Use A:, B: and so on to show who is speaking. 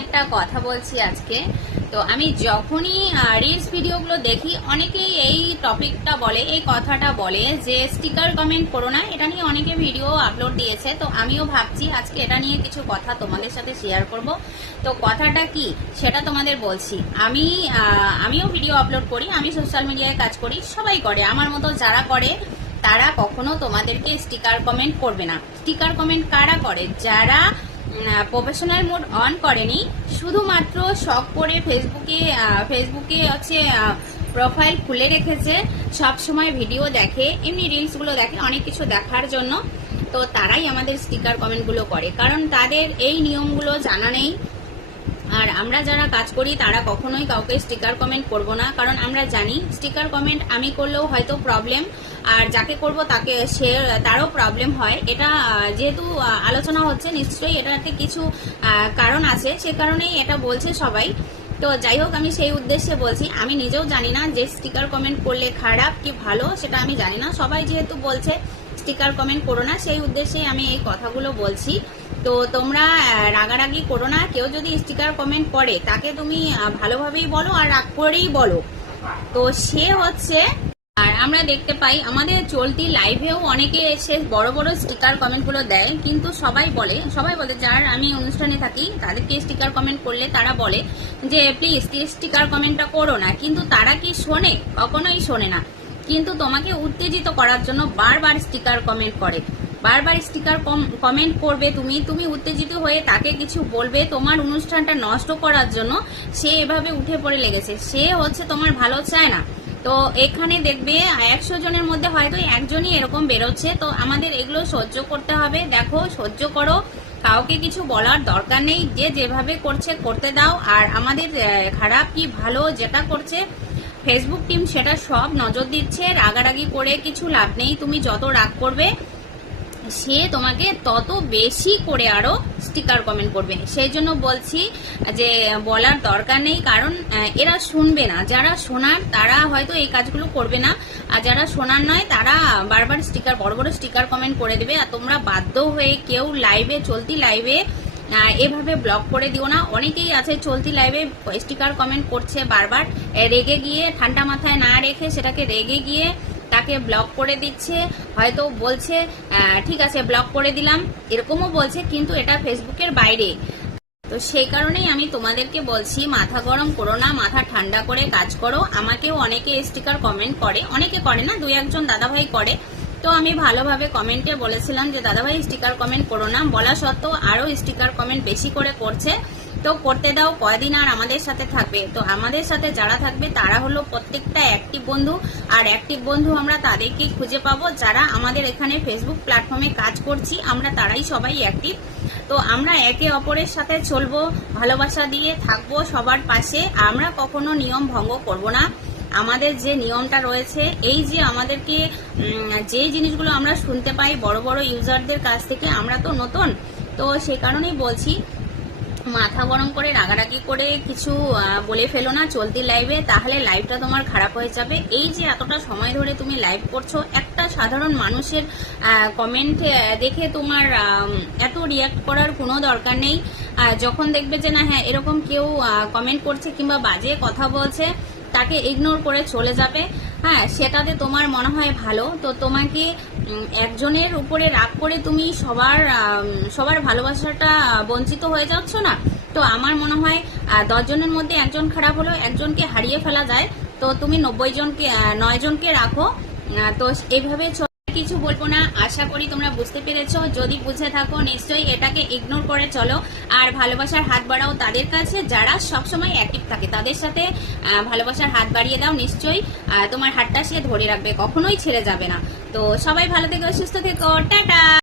A: একটা কথা বলছি আজকে। তো আমি যখনই রিলস ভিডিওগুলো দেখি, অনেকেই এই টপিকটা বলে, এই কথাটা বলে যে স্টিকার কমেন্ট করো না, এটা নিয়ে অনেকে ভিডিও আপলোড দিয়েছে। তো আমিও ভাবছি আজকে এটা নিয়ে কিছু কথা তোমাদের সাথে শেয়ার করব। তো কথাটা কি? সেটা তোমাদের বলছি। আমি আমিও ভিডিও আপলোড করি, আমি সোশ্যাল মিডিয়ায় কাজ করি, সবাই করে। আমার মতো যারা করে, তারা কখনো তোমাদেরকে স্টিকার কমেন্ট করবে না। স্টিকার কমেন্ট কারা করে? যারা প্রফেশনাল মোড অন করেনি। শুধুমাত্র শখ করে ফেসবুকে ফেসবুকে হচ্ছে প্রোফাইল খুলে রেখেছে। সব সময় ভিডিও দেখে, এমনি রিলসগুলো দেখে, অনেক কিছু দেখার জন্য। তো তারাই আমাদের স্টিকার কমেন্টগুলো করে। কারণ তাদের এই নিয়মগুলো জানা নেই। আর আমরা যারা কাজ করি, তারা কখনোই কাউকে স্টিকার কমেন্ট করব না, কারণ আমরা জানি স্টিকার কমেন্ট আমি করলেও হয়তো প্রবলেম আর যাকে করব তাকে সে, তারও প্রবলেম হয়। এটা, যেহেতু আলোচনা হচ্ছে, নিশ্চয়ই এটাতে কিছু কারণ আছে, সে কারণেই এটা বলছে সবাই। তো যাই হোক, আমি সেই উদ্দেশ্যে বলছি, আমি নিজেও জানি না যে স্টিকার কমেন্ট করলে খারাপ কি ভালো, সেটা আমি জানি না। সবাই যেহেতু বলছে স্টিকার কমেন্ট করো না, সেই উদ্দেশ্যে আমি এই কথাগুলো বলছি। তো তোমরা রাগারাগি করো না। কেউ যদি স্টিকার কমেন্ট করে, তাকে তুমি ভালোভাবেই বলো আর রাগ করেই বলো। তো সে হচ্ছে, আর আমরা দেখতে পাই, আমাদের চলতি লাইভেও অনেকে এসে বড় বড় স্টিকার কমেন্টগুলো দেয়, কিন্তু সবাই বলে সবাই বলে, যার আমি অনুষ্ঠানে থাকি, তাদেরকে স্টিকার কমেন্ট করলে তারা বলে যে প্লিজ স্টিকার কমেন্টটা করো না। কিন্তু তারা কি শোনে? কখনোই শোনে না। কিন্তু তোমাকে উত্তেজিত করার জন্য বারবার স্টিকার কমেন্ট করে। বারবার স্টিকার কমেন্ট করবে তুমি তুমি উত্তেজিত হয়ে তাকে কিছু বলবে, তোমার অনুষ্ঠানটা নষ্ট করার জন্য সে এভাবে উঠে পড়ে লেগেছে। সে হচ্ছে তোমার ভালো চায় না। তো এখানে দেখবে একশো জনের মধ্যে হয়তো একজনই এরকম বেরোচ্ছে। তো আমাদের এগুলো সহ্য করতে হবে। দেখো, সহ্য করো। কাউকে কিছু বলার দরকার নেই। যে যেভাবে করছে, করতে দাও। আর আমাদের খারাপ কি ভালো যেটা করছে ফেসবুক টিম সেটা সব নজর দিচ্ছে। রাগারাগি করে কিছু লাভ নেই। তুমি যত রাগ করবে সে তোমাকে তত বেশি করে আরও স্টিকার কমেন্ট করবে। সেই জন্য বলছি যে, বলার দরকার নেই, কারণ এরা শুনবে না। যারা শোনার, তারা হয়তো এই কাজগুলো করবে না। আর যারা শোনার নয়, তারা বারবার স্টিকার বড় বড় স্টিকার কমেন্ট করে দেবে। আর তোমরা বাধ্য হয়ে কেউ লাইভে চলতি লাইভে এভাবে ব্লক করে দিও না। অনেকেই আছে চলতি লাইভে স্টিকার কমেন্ট করছে বারবার। রেগে গিয়ে ঠান্ডা মাথায় না রেখে সেটাকে রেগে গিয়ে তাকে ব্লক করে দিচ্ছে, হয়তো বলছে ঠিক আছে ব্লক করে দিলাম, এরকমও বলছে, কিন্তু এটা ফেসবুকের বাইরে। তো সেই কারণেই আমি তোমাদেরকে বলছি, মাথা গরম করো না, মাথা ঠান্ডা করে কাজ করো। আমাকেও অনেকে স্টিকার কমেন্ট করে, অনেকে করে না, দুই একজন দাদাভাই করে। তো আমি ভালোভাবে কমেন্টে বলেছিলাম যে, দাদাভাই স্টিকার কমেন্ট করো না। বলা সত্ত্বেও আরও স্টিকার কমেন্ট বেশি করে করছে। তো করতে দাও, কয়দিন আর আমাদের সাথে থাকবে? তো আমাদের সাথে যারা থাকবে, তারা হলো প্রত্যেকটা অ্যাক্টিভ বন্ধু। আর অ্যাক্টিভ বন্ধু আমরা তাদেরকেই খুঁজে পাবো। যারা আমাদের এখানে ফেসবুক প্ল্যাটফর্মে কাজ করছি, আমরা তারাই সবাই অ্যাক্টিভ তো আমরা একে অপরের সাথে চলবো, ভালোবাসা দিয়ে থাকব সবার পাশে। আমরা কখনো নিয়ম ভঙ্গ করব না। আমাদের যে নিয়মটা রয়েছে, এই যে আমাদেরকে যে জিনিসগুলো আমরা শুনতে পাই বড় বড় ইউজারদের কাছ থেকে, আমরা তো নতুন, তো সে কারণেই বলছি, মাথা গরম করে, রাগারাগি করে কিছু বলে ফেলো না, চলতি লাইভে তাহলে লাইভটা তোমার খারাপ হয়ে যাবে। এই যে এতটা সময় ধরে তুমি লাইভ করছ, একটা সাধারণ মানুষের কমেন্ট দেখে তোমার এত রিয়াক্ট করার কোনো দরকার নেই। যখন দেখবে যে না হ্যাঁ এরকম কেউ কমেন্ট করছে কিংবা বাজে কথা বলছে তাকে ইগনোর করে চলে যাবে। হ্যাঁ সেটাতে তোমার মনে হয় ভালো। তো তোমাকে একজনের উপরে রাগ করে তুমি সবার সবার ভালোবাসাটা বঞ্চিত হয়ে যাচ্ছ না? তো আমার মনে হয় দশজনের মধ্যে একজন খারাপ হলেও একজনকে হারিয়ে ফেলা যায়। তো তুমি নব্বই জনকে নয় জনকে রাখো। তো এইভাবে কিছু বলব না, আশা করি তোমরা বুঝতে পেরেছ। যদি বুঝে থাকো, নিশ্চয়ই এটাকে ইগনোর করে চলো। আর ভালোবাসার হাত বাড়াও তাদের কাছে, যারা সবসময় অ্যাক্টিভ থাকে। তাদের সাথে ভালোবাসার হাত বাড়িয়ে দাও, নিশ্চয়ই তোমার হাতটা সে ধরে রাখবে, কখনোই ছেড়ে যাবে না। তো সবাই ভালো থেকো, সুস্থ থেকো, টাটা!